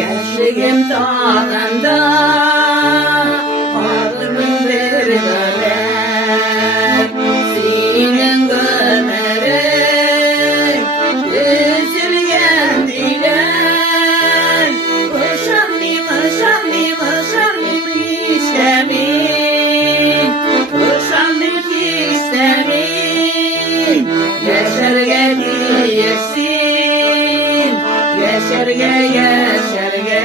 Gençliğim dağında ağrımın bir göler senin gölerin üzülgen diler uşanlıyım uşanlıyım uşanlıyım istemin uşanlıyım istemin yaşarga diyersin yaşarga yaşarga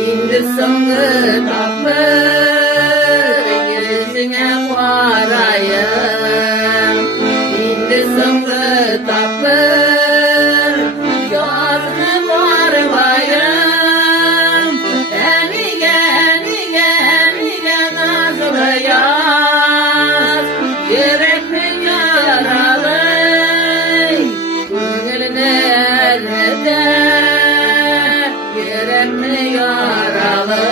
İndi soňgy tapyr yüzüňe garayım İndi soňgy tapyr ýazyny barbayım Enige nazly ýaz yürekmin yaraly Köňülni elde yürekmi yaralı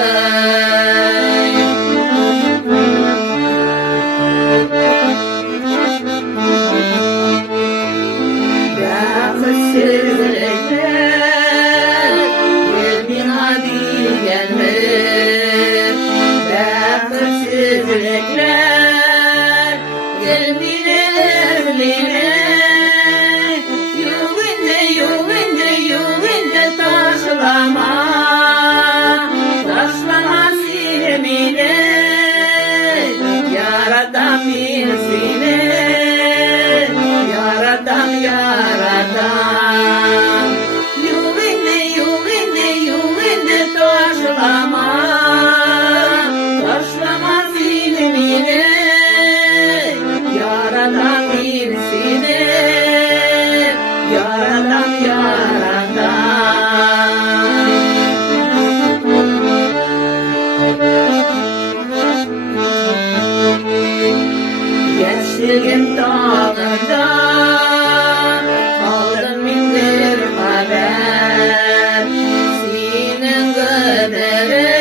Bäxtsizlikler gelmin hadi gelmir Bäxtsizlikler gelmin evline Yuvinde taşlama sevmine Yaradan birisine Yaradan Yuvinde taşlama sevmine Yaradan birisine Yaradan Gençliğim dağında aldım mindir haber senin gölerin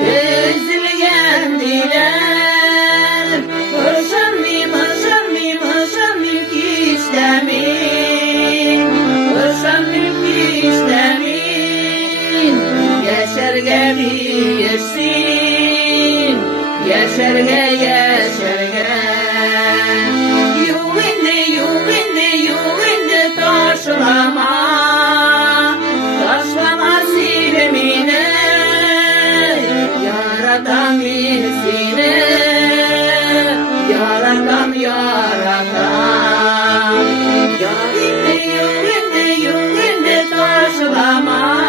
üzülgen diler Uşanmayayım ki istemin Uşanmayayım ki istemin Yaşarga diyersin Yaşarga Yuvinde taşlama sevmine Yaradan birisine Yaradan Yuvinde taşlama